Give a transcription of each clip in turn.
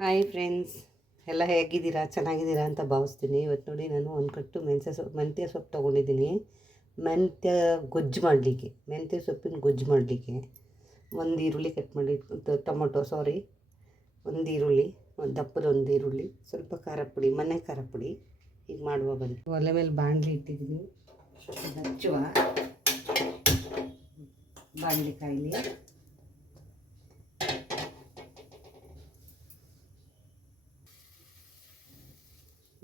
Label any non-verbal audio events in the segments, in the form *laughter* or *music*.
Hi friends ಎಲ್ಲ ಹೇಗಿದ್ದೀರಾ? ಚೆನ್ನಾಗಿದ್ದೀರಾ ಅಂತ ಭಾವಿಸ್ತೀನಿ. ಇವತ್ತು ನೋಡಿ ನಾನು ಒಂದು ಕಟ್ಟು ಮೆಂತ್ಯ ಸೊಪ್ಪು ಮೆಂತ್ಯ ಸೊಪ್ಪು ತೊಗೊಂಡಿದ್ದೀನಿ. ಮೆಂತ್ಯ ಗೊಜ್ಜು ಮಾಡಲಿಕ್ಕೆ, ಮೆಂತ್ಯ ಸೊಪ್ಪಿನ ಗೊಜ್ಜು ಮಾಡಲಿಕ್ಕೆ. ಒಂದು ಈರುಳ್ಳಿ ಕಟ್ ಮಾಡಿ ಟೊಮೊಟೊ ಸಾರಿ ಒಂದು ಈರುಳ್ಳಿ, ಒಂದು ದಪ್ಪದ ಒಂದು ಈರುಳ್ಳಿ, ಸ್ವಲ್ಪ ಖಾರ ಪುಡಿ, ಮನೆ ಖಾರ ಪುಡಿ ಈಗ ಮಾಡುವ ಬನ್ನಿ ಒಲೆ ಮೇಲೆ ಬಾಣಲಿ ಇಟ್ಟಿದ್ದೀನಿ. ಹಚ್ಚುವ ಬಾಣಲಿ ಕಾಯಿಲಿ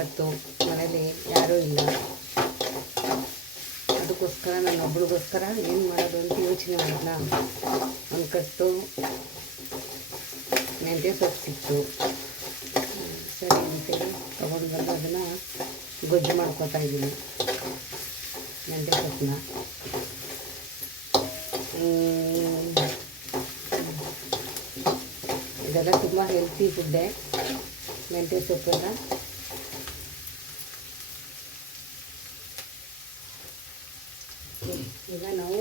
ಇವತ್ತು ಮನೇಲಿ ಯಾರೂ ಇಲ್ಲ. ಅದಕ್ಕೋಸ್ಕರ ನಾನು ಒಬ್ಳಿಗೋಸ್ಕರ ಏನು ಮಾಡೋದು ಅಂತ ಯೋಚನೆ ಮಾಡಿದ್ನ ಒಂದು ಕಟ್ಟು ಮೆಂತ್ಯ ಸೊಪ್ಪು ಸಿಕ್ತು. ಸರಿ ಅಂತೇಳಿ ತೊಗೊಂಡು ಬಂದು ಅದನ್ನು ಗೊಜ್ಜು ಮಾಡ್ಕೊತಾ ಇದ್ದೀನಿ. ಮೆಂತ್ಯ ಸೊಪ್ಪನ್ನ. ಇದೆಲ್ಲ ತುಂಬ ಹೆಲ್ತಿ ಫುಡ್ಡೇ ಮೆಂತ್ಯ ಸೊಪ್ಪೆಲ್ಲ ಈಗ ನಾವು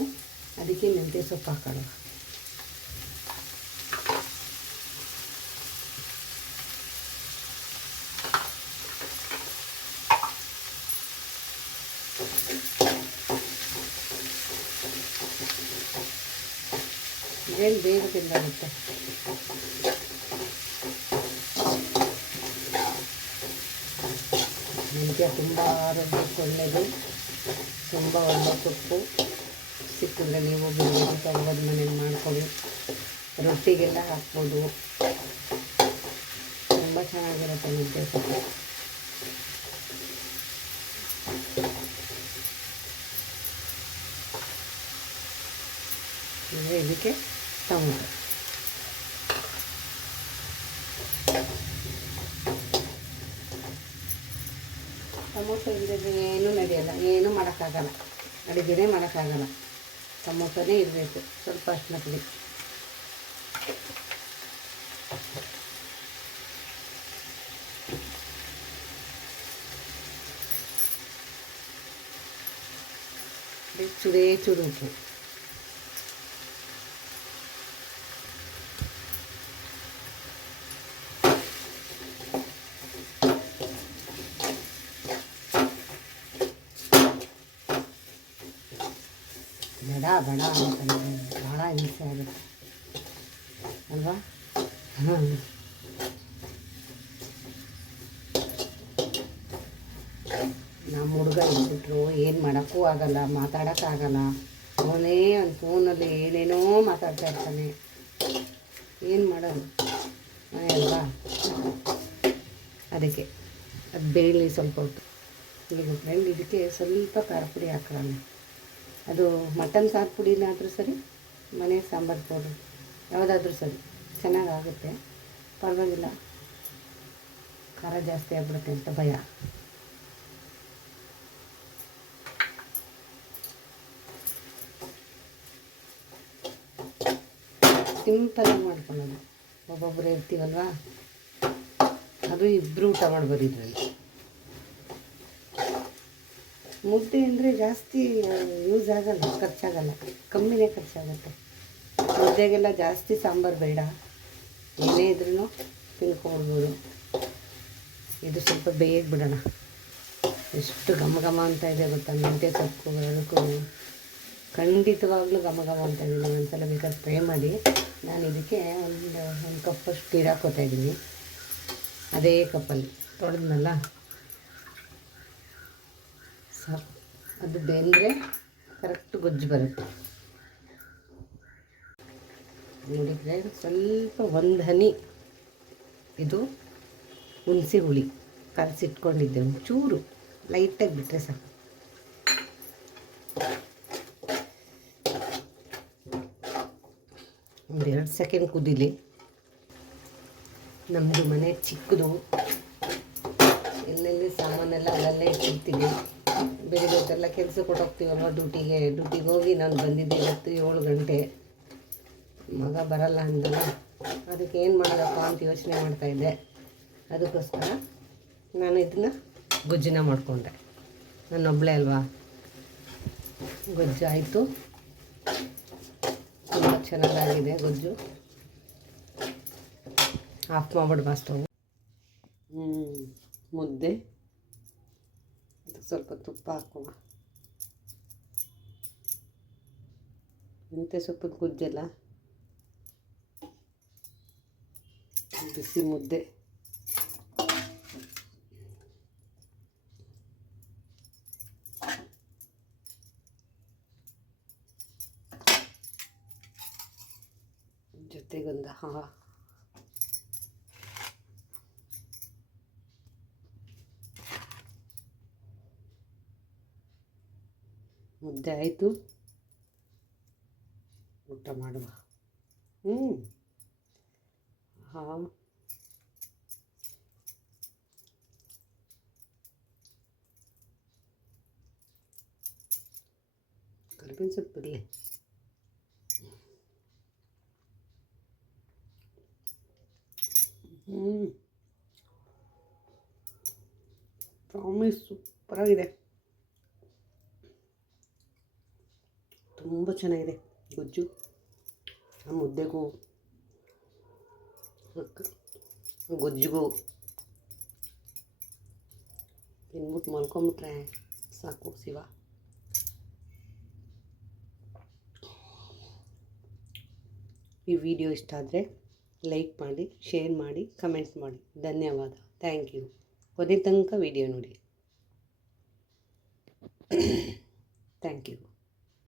ಅದಕ್ಕೆ ಮೆಂತ್ಯ ಸೊಪ್ಪು ಹಾಕೋಣ. ಏನು ಬೇಗ ತಿಂದಾಗುತ್ತೆ? ಮೆಂತ್ಯ ತುಂಬ ಆರೋಗ್ಯಕ್ಕೆ ಒಳ್ಳೆಯದು ತುಂಬ ಸೊಪ್ಪು ಸಿಕ್ಕಿದ್ರೆ ನೀವು ಬೆಳಿಗ್ಗೆ ತೊಗೊಬೋದು ಮನೇಲಿ ಮಾಡ್ಕೊಳ್ಳಿ. ರೊಟ್ಟಿಗೆಲ್ಲ ಹಾಕ್ಬೋದು. ತುಂಬ ಚೆನ್ನಾಗಿರುತ್ತೆ ಮೆಂತ್ಯ ಸೊಪ್ಪು. ಇದಕ್ಕೆ ಟೊಮೊಟೊ. ಟೊಮೊಟೊ ಇಲ್ಲದೆ ಏನೂ ನಡೆಯಲ್ಲ, ಏನೂ ಮಾಡೋಕ್ಕಾಗಲ್ಲ. ಅಡುಗೆನೇ ಮಾಡೋಕ್ಕಾಗಲ್ಲ. ಟೊಮೊಟೊನೇ ಇರಬೇಕು, ಸ್ವಲ್ಪ ಅಷ್ಟು ಪುಡಿ ಚೂಡೇ ಚೂಡು ಬಡ ಅಂತಂದರೆ ಭಾಳ ಹಿಂಸೆ ಆಗುತ್ತೆ. ಅಲ್ವಾ? ನಮ್ಮ ಹುಡುಗ ಇದ್ಬಿಟ್ರು ಏನು ಮಾಡೋಕ್ಕೂ ಆಗಲ್ಲ ಮಾತಾಡೋಕ್ಕಾಗಲ್ಲ ಅವನೇ ಒಂದು ಫೋನಲ್ಲಿ ಏನೇನೋ ಮಾತಾಡ್ತಾ ಇರ್ತಾನೆ. ಏನು ಮಾಡೋದು? ಅಲ್ವಾ? ಅದಕ್ಕೆ, ಅದು ಬೇಳೆ ಸ್ವಲ್ಪ ಹೊತ್ತು. ಈಗ ಫ್ರೆಂಡ್ ಇದಕ್ಕೆ ಸ್ವಲ್ಪ ಖಾರ ಪುಡಿ ಹಾಕೋಣ ಅದು ಮಟನ್ ಸಾರು ಪುಡಿನಾದರೂ ಸರಿ, ಮನೆ ಸಾಂಬಾರು ಪೌಡ್ರ್, ಯಾವುದಾದ್ರೂ ಸರಿ, ಚೆನ್ನಾಗಾಗುತ್ತೆ. ಪರವಾಗಿಲ್ಲ. ಖಾರ ಜಾಸ್ತಿ ಆಗ್ಬಿಡುತ್ತೆ ಅಂತ ಭಯ. ಸಿಂಪಲಾಗಿ ಮಾಡ್ಕೊಳ್ಳೋದು. ಒಬ್ಬೊಬ್ಬರೇ ಇರ್ತೀವಲ್ವಾ ಅದು ಇಬ್ಬರು ಊಟ ಇದರಲ್ಲಿ. ಮುದ್ದೆ ಅಂದರೆ ಜಾಸ್ತಿ ಯೂಸ್ ಆಗಲ್ಲ, ಖರ್ಚಾಗಲ್ಲ, ಕಮ್ಮಿನೇ ಖರ್ಚಾಗುತ್ತೆ. ಮುದ್ದೆಗೆಲ್ಲ ಜಾಸ್ತಿ ಸಾಂಬಾರು ಬೇಡ. ಏನೇ ಇದ್ರೂ ತಿನ್ಕೊಡ್ಬೋದು ಇದು ಸ್ವಲ್ಪ ಬೇಗ ಬಿಡೋಣ. ಎಷ್ಟು ಘಮ ಘಮ ಅಂತ ಇದೆ ಗೊತ್ತಾ? ಮೆಂತ್ಯ ಸೊಪ್ಪು ಅದಕ್ಕೂ ಖಂಡಿತವಾಗ್ಲೂ ಘಮ ಘಮ ಅಂತ ಇದೆ. ಒಂದ್ಸಲ ಬೇಕಾದ್ರೆ ಟ್ರೈ ಮಾಡಿ. ನಾನು ಇದಕ್ಕೆ ಒಂದು ಒಂದು ಕಪ್ಪಷ್ಟು ನೀರು ಹಾಕೋತಾ ಇದ್ದೀನಿ. ಅದೇ ಕಪ್ಪಲ್ಲಿ. ತೊಳೆದ್ನಲ್ಲ? ಅದು ಬೆಂದರೆ ಕರೆಕ್ಟ್ ಗೊಜ್ಜು ಬರುತ್ತೆ. ನೋಡಿದರೆ ಸ್ವಲ್ಪ ಒಂದು ಹನಿ, ಇದು ಹುಣಸೆ ಹುಳಿ ಕಲಸಿಟ್ಕೊಂಡಿದ್ದೆ ಚೂರು ಲೈಟಾಗಿ ಬಿಟ್ಟರೆ ಸಾಕು. ಒಂದೆರಡು ಸೆಕೆಂಡ್ ಕುದೀಲಿ. ನಮ್ಮದು ಮನೆ ಚಿಕ್ಕದು. ಎಲ್ಲೆಲ್ಲಿ ಸಾಮಾನೆಲ್ಲ ಅಲ್ಲಲ್ಲೇ ಇಟ್ಟಿರ್ತೀವಿ ಬೆಳಿಗ್ಗೆ ಹೊತ್ತೆಲ್ಲ ಕೆಲಸ ಕೊಟ್ಟೋಗ್ತೀವಲ್ವ ಡ್ಯೂಟಿಗೆ. ಡ್ಯೂಟಿಗೆ ಹೋಗಿ ನಾನು ಬಂದಿದ್ದೆ ಇವತ್ತು ಏಳು ಗಂಟೆ. ಮಗ ಬರಲ್ಲ ಅಂದಲ್ಲ. ಅದಕ್ಕೆ ಏನು ಮಾಡೋದಪ್ಪ ಅಂತ ಯೋಚನೆ ಮಾಡ್ತಾಯಿದ್ದೆ ಅದಕ್ಕೋಸ್ಕರ ನಾನು ಇದನ್ನ ಗೊಜ್ಜಿನ ಮಾಡಿಕೊಂಡೆ. ನನ್ನೊಬ್ಬಳೇ ಅಲ್ವಾ? ಗೊಜ್ಜು ಆಯಿತು. ತುಂಬ ಚೆನ್ನಾಗಾಗಿದೆ ಗೊಜ್ಜು. ಆಫ್ ಮಾಡ್ಬಿಡ್ಬಾಸ್ತವು ಮುದ್ದೆ. ಸ್ವಲ್ಪ ತುಪ್ಪ ಹಾಕುವ ಮೆಂತ್ಯ ಸೊಪ್ಪಿನ ಗೊಜ್ಜಲ್ಲ. ಬಿಸಿ ಮುದ್ದೆ. ಜೊತೆಗೊಂದು ಹಾ ಮುದ್ದೆ ಆಯಿತು. ಊಟ ಮಾಡುವ. ಹ್ಞೂ ಹಾಂ. ಕರ್ಬೇವಿನ ಸೊಪ್ಪು ಹ್ಞೂ ಪ್ರಾಮಿಸ್ ಸೂಪರಾಗಿದೆ. ತುಂಬ ಚೆನ್ನಾಗಿದೆ ಗೊಜ್ಜು. ಆ ಮುದ್ದೆಗೂ ಗೊಜ್ಜಿಗೂ ತಿನ್ಬಿಟ್ಟು ಮಲ್ಕೊಂಬಿಟ್ರೆ ಸಾಕು ಶಿವ. ಈ ವಿಡಿಯೋ ಇಷ್ಟ ಆದರೆ ಲೈಕ್ ಮಾಡಿ, ಶೇರ್ ಮಾಡಿ, ಕಮೆಂಟ್ಸ್ ಮಾಡಿ. ಧನ್ಯವಾದ. Thank you. ಕೊನೆ ತನಕ ವಿಡಿಯೋ ನೋಡಿ. *coughs* Thank you.